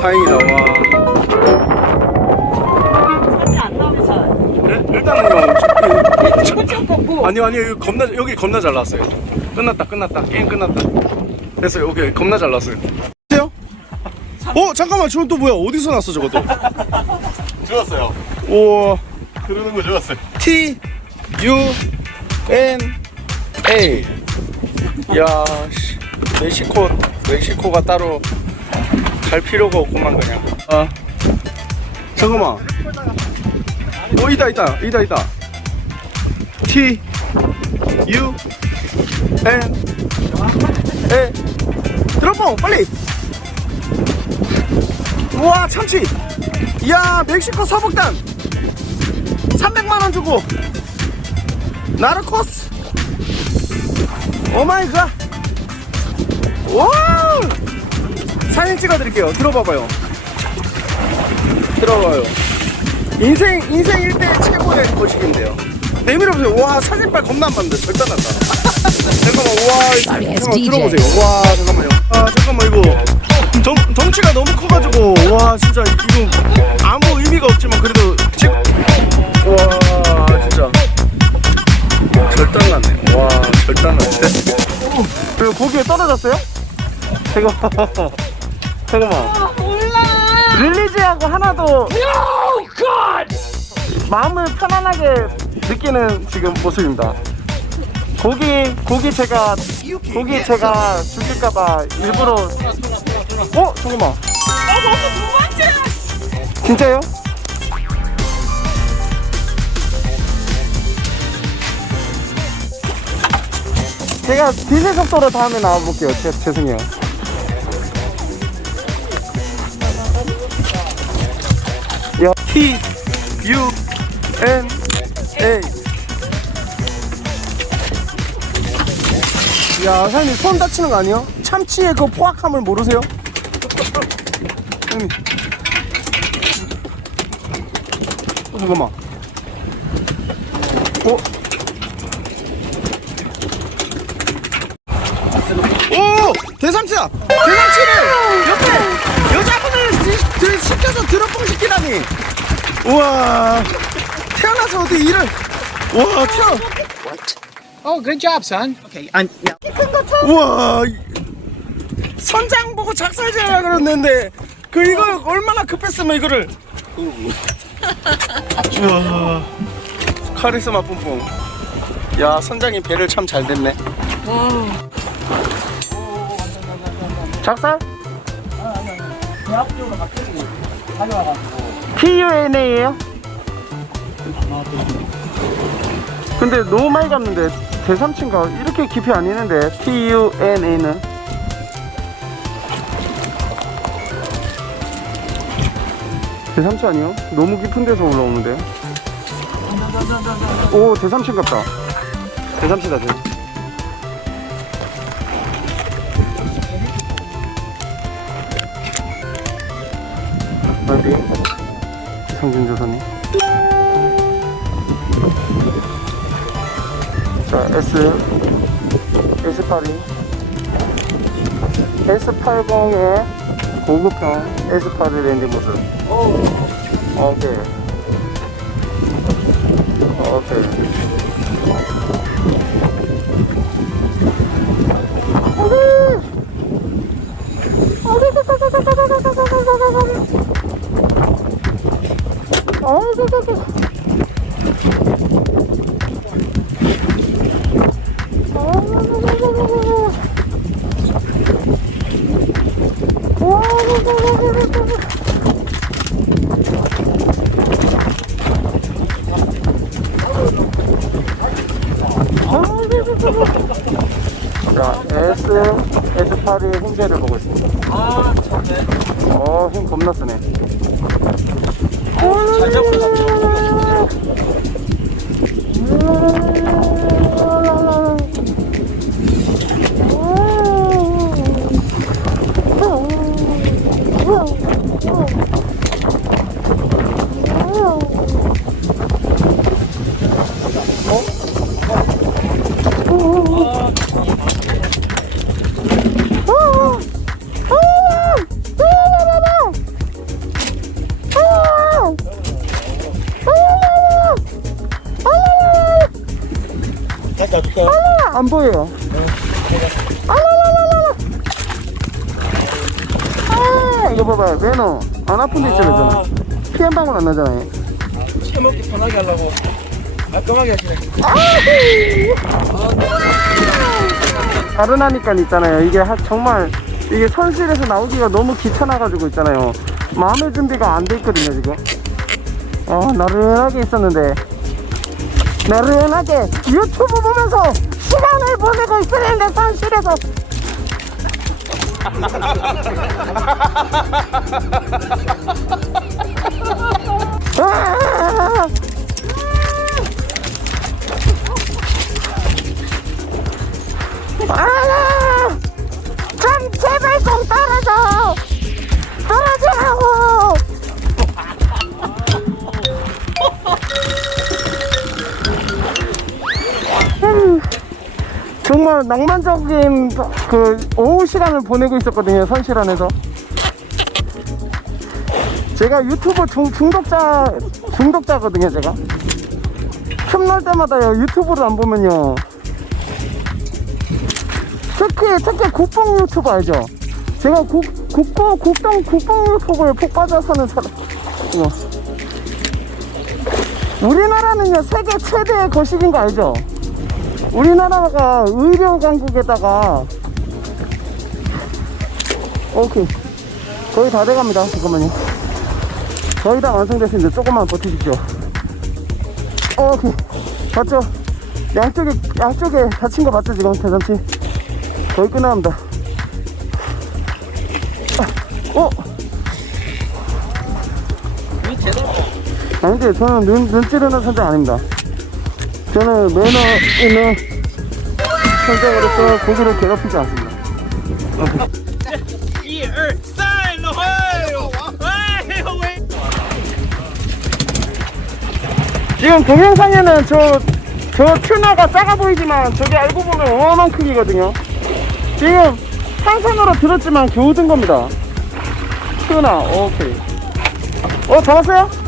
다행이다 와. 네? 뭐. 아니요 아니요. 여기 겁나 여기 겁나 잘 나왔어요. 끝났다 끝났다. 게임 끝났다. 됐어요. 오케이. 겁나 잘 나왔어요. 어요? 어 잠깐만. 저건 또 뭐야? 어디서 났어 저것도? 좋았어요. 우와 그러는 거 좋았어요. T U N A. 야 씨, 멕시코 멕시코가 따로 갈 필요가 없구만 그냥. 아 잠깐만. 어 있다 있다 있다 있다. T U N A. 들어봐 빨리. 우와 참치. 이야 멕시코 서북단. 300만원 주고. 나르코스. 오마이갓. 와우 사진 찍어드릴게요. 들어봐봐요. 들어봐요. 인생 인생 1대 최고의 거식인데요. 내밀어 보세요. 와 사진빨 겁나 안 봤는데. 절대 안 난다. 잠깐만 와 잠깐만. 들어보세요. 와 잠깐만요. 아 잠깐만 이거. 덩, 덩치가 너무 커가지고. 와 진짜 이거 아무 의미가 없지만 그래도 찍와 진짜. 절단 났네. 와 절단 났네. 그리고 고기에 떨어졌어요? 잠깐만 잠깐만 몰라. 릴리즈하고 하나도 마음을 편안하게 느끼는 지금 모습입니다 고기 고기 제가 고기 제가 죽일까봐 일부러 어 잠깐만 아, 너무 두 번째야. 진짜요? 제가 디젤 속도로 다음에 나와볼게요. 제, 죄송해요. T, U, N, A. 야, 사장님 손 다치는 거 아니에요? 참치의 그 포악함을 모르세요? 어, 잠깐만. 어? 오! 대삼치다! 대삼치를 옆에 여자분을 시- 들- 시켜서 드롭봉 시키다니! 우와. 태어나서 어디 일을. 와, 태어. Oh, good job, son. Okay, and now 우와. 이- 선장 보고 작살제라 그랬는데, 그, 이거 얼마나 급했으면 이거를. 우와. 카리스마 뿜뿜. 야, 선장이 배를 참 잘 됐네. 작살? TUNA에요? 근데 너무 많이 갔는데 대삼친가 이렇게 깊이 아니는데 TUNA는 대삼치 아니요? 너무 깊은 데서 올라오는데 오 대삼친 같다 대삼치다 대 어디? 조사님 자 S S82 S80의 고급형. S8의 렌즈 모습. 오케이 오케이 자 S S8의 힘제를 보고 있습니다. 아 좋네. 어 힘 겁나 쓰네 보여요. 아라라라라. 아, 이거 봐봐요. 매너. 안 아픈 데 있잖아요, 저는. 피한 방울 안 나잖아요. 채먹기 편하게 하려고 깔끔하게 하시네. 다른하니까 있잖아요. 이게 하- 정말 이게 선실에서 나오기가 너무 귀찮아가지고 있잖아요. 마음의 준비가 안 돼 있거든요, 지금. 어, 나른하게 있었는데. 나른하게 유튜브 보면서 시간을 보내고 있었는데, 선실에서. 낭만적인 그 오후 시간을 보내고 있었거든요, 선실 안에서. 제가 유튜브 중, 중독자, 중독자거든요, 제가. 틈날 때마다요, 유튜브를 안 보면요. 특히 특히 국뽕 유튜브 알죠? 제가 국 국뽕 국동 국뽕 유튜브에 푹 빠져 사는 사람. 우리나라는요 세계 최대의 거식인 거 알죠? 우리나라가 의료 강국에다가 오케이 거의 다 돼갑니다. 잠깐만요. 거의 다 완성됐습니다. 조금만 버티십시오. 오케이 봤죠? 양쪽에 양쪽에 다친 거 봤죠 지금 대잔치? 거의 끝나갑니다. 어? 아닌데 저는 눈, 눈 찌르는 선장 아닙니다. 저는 매너 있는 선장으로서 고기를 괴롭히지 않습니다. 지금 동영상에는 저, 저 튜너가 작아 보이지만 저게 알고 보면 어마어마한 크기거든요. 지금 한 손으로 들었지만 겨우 든 겁니다. 튜너, 오케이. 어, 잡았어요?